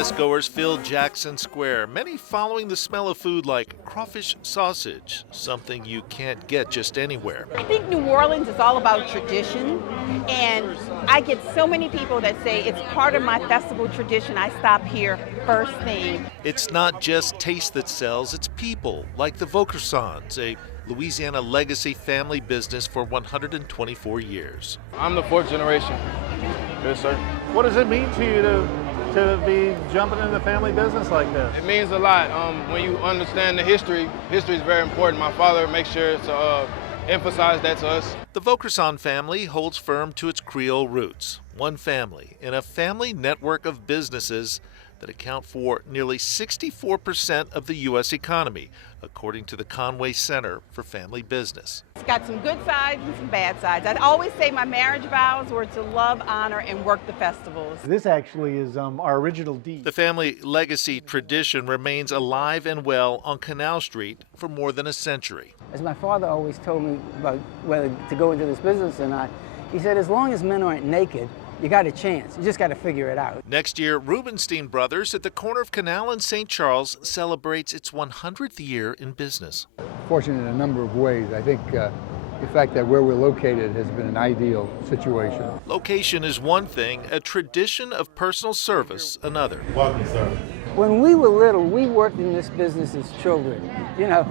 Festgoers filled Jackson Square, many following the smell of food like crawfish sausage, something you can't get just anywhere. I think New Orleans is all about tradition, and I get so many people that say it's part of my festival tradition. I stop here first thing. It's not just taste that sells, it's people, like the Vaucresons, a Louisiana legacy family business for 124 years. I'm the fourth generation. Yes, sir. What does it mean to you to be jumping into the family business like this? It means a lot. When you understand the history is very important. My father makes sure to emphasize that to us. The Vaucreson family holds firm to its Creole roots. One family in a family network of businesses that account for nearly 64% of the U.S. economy, according to the Conway Center for Family Business. It's got some good sides and some bad sides. I'd always say my marriage vows were to love, honor, and work the festivals. This actually is our original deed. The family legacy tradition remains alive and well on Canal Street for more than a century. As my father always told me about whether to go into this business or not, he said, as long as men aren't naked, you got a chance. You just got to figure it out. Next year, Rubenstein Brothers at the corner of Canal and St. Charles celebrates its 100th year in business. Fortunate in a number of ways. I think the fact that where we're located has been an ideal situation. Location is one thing, a tradition of personal service another. Welcome, sir. When we were little, we worked in this business as children. You know,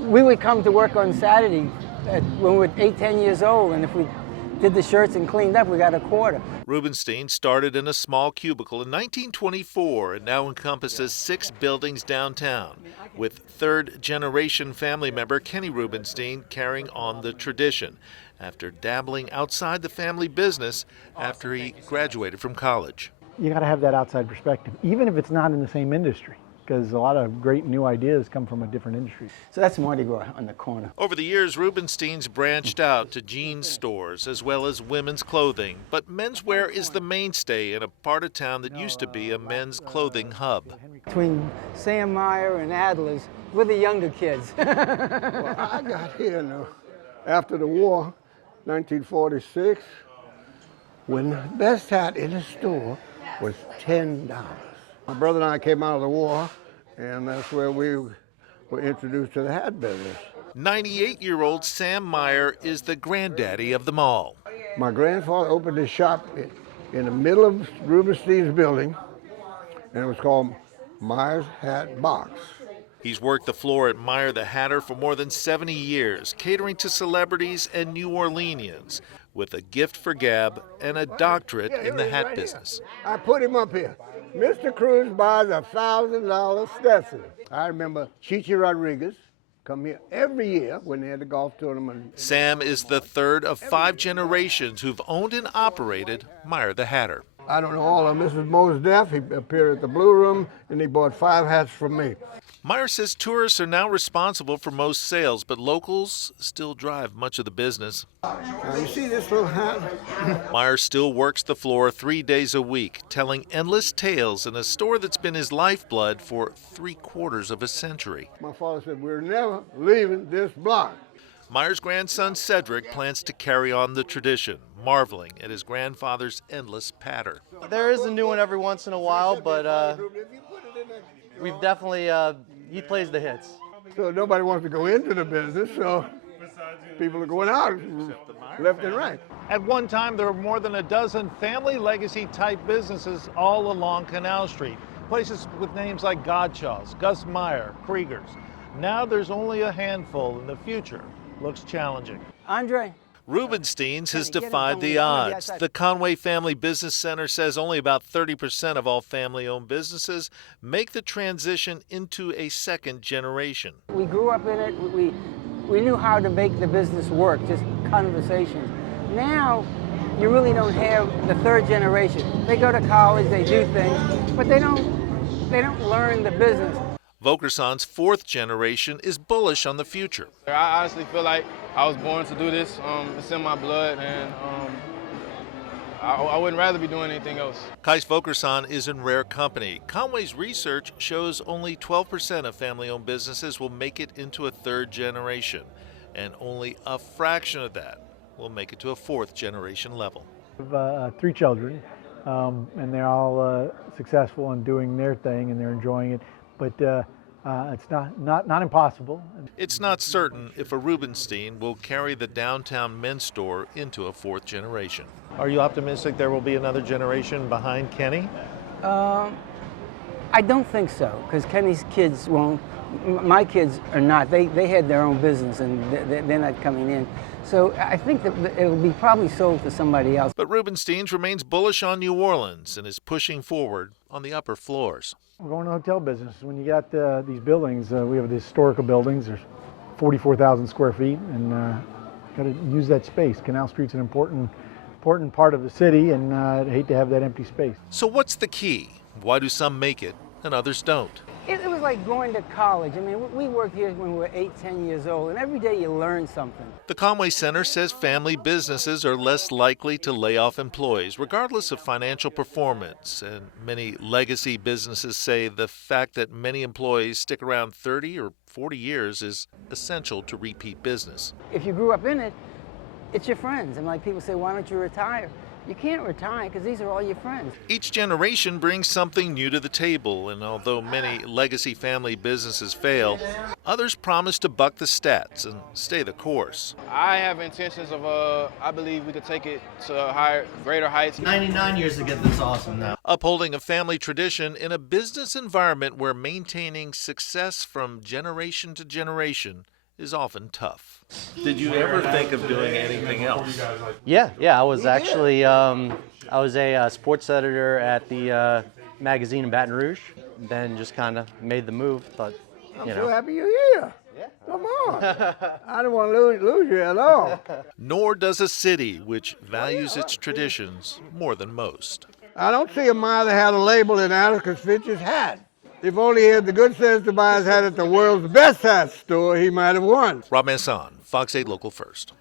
we would come to work on Saturday when we were 8, 10 years old, and if we did the shirts and cleaned up, we got a quarter. Rubenstein started in a small cubicle in 1924 and now encompasses 6 buildings downtown, with third-generation family member Kenny Rubenstein carrying on the tradition after dabbling outside the family business after he graduated from college. You got to have that outside perspective, even if it's not in the same industry, because a lot of great new ideas come from a different industry. So that's Mardi Gras on the corner. Over the years, Rubenstein's branched out to jeans stores as well as women's clothing, but menswear is the mainstay in a part of town that used to be a men's clothing hub. Between Sam Meyer and Adler's, we're the younger kids. Well, I got here after the war, 1946, when the best hat in the store was $10. My brother and I came out of the war, and that's where we were introduced to the hat business. 98-year-old Sam Meyer is the granddaddy of them all. My grandfather opened his shop in the middle of Rubenstein's building, and it was called Meyer's Hat Box. He's worked the floor at Meyer the Hatter for more than 70 years, catering to celebrities and New Orleanians, with a gift for gab and a doctorate in the hat business. I put him up here. Mr. Cruz buys a $1,000 Stetson. I remember Chichi Rodriguez come here every year when they had the golf tournament. Sam is the third of 5 generations who've owned and operated Meyer the Hatter. I don't know all of Mrs. Mo's death. He appeared at the Blue Room, and he bought 5 hats from me. Meyer says tourists are now responsible for most sales, but locals still drive much of the business. You see this little hat? Meyer still works the floor 3 days a week, telling endless tales in a store that's been his lifeblood for 3/4 of a century. My father said, we're never leaving this block. Meyer's grandson Cedric plans to carry on the tradition, marveling at his grandfather's endless patter. There is a new one every once in a while, but we've definitely, he plays the hits. So nobody wants to go into the business, so people are going out left and right. At one time, there were more than a dozen family legacy type businesses all along Canal Street. Places with names like Godshaw's, Gus Meyer, Krieger's. Now there's only a handful, and the future looks challenging. Andre? Rubenstein's has defied the odds. The Conway Family Business Center says only about 30% of all family-owned businesses make the transition into a second generation. We grew up in it. We knew how to make the business work, just conversations. Now, you really don't have the third generation. They go to college, they do things, but they don't learn the business. Vaucreson's 4th generation is bullish on the future. I honestly feel like I was born to do this. It's in my blood, and I wouldn't rather be doing anything else. Kais Vaucreson is in rare company. Conway's research shows only 12% of family-owned businesses will make it into a 3rd generation, and only a fraction of that will make it to a 4th generation level. I have 3 children, and they're all successful in doing their thing, and they're enjoying it. But it's not impossible. It's not certain if a Rubenstein will carry the downtown men's store into a fourth generation. Are you optimistic there will be another generation behind Kenny? I don't think so, because Kenny's kids won't. My kids are not. They had their own business, and they're not coming in. So I think that it will be probably sold to somebody else. But Rubenstein's remains bullish on New Orleans and is pushing forward on the upper floors. We're going to the hotel business. When you got these buildings, we have the historical buildings. There's 44,000 square feet, and got to use that space. Canal Street's an important part of the city, and I'd hate to have that empty space. So what's the key? Why do some make it and others don't? It was like going to college. I mean, we worked here when we were 8, 10 years old, and every day you learn something. The Conway Center says family businesses are less likely to lay off employees, regardless of financial performance. And many legacy businesses say the fact that many employees stick around 30 or 40 years is essential to repeat business. If you grew up in it, it's your friends. And like people say, why don't you retire? You can't retire because these are all your friends. Each generation brings something new to the table, and although many legacy family businesses fail, others promise to buck the stats and stay the course. I have intentions of, I believe we could take it to greater heights. 99 years ago, that's awesome now. Upholding a family tradition in a business environment where maintaining success from generation to generation is often tough. Did you ever think of doing anything else? Yeah. I was actually, I was a sports editor at the magazine in Baton Rouge. Then just kind of made the move. Thought, I'm so happy you're here. Yeah. Come on. I don't want to lose you at all. Nor does a city which values its traditions more than most. I don't see a mile that had a label in Atticus Finch's hat. If only he had the good sense to buy his hat at the world's best hat store, he might have won. Rob Masson, Fox 8 Local First.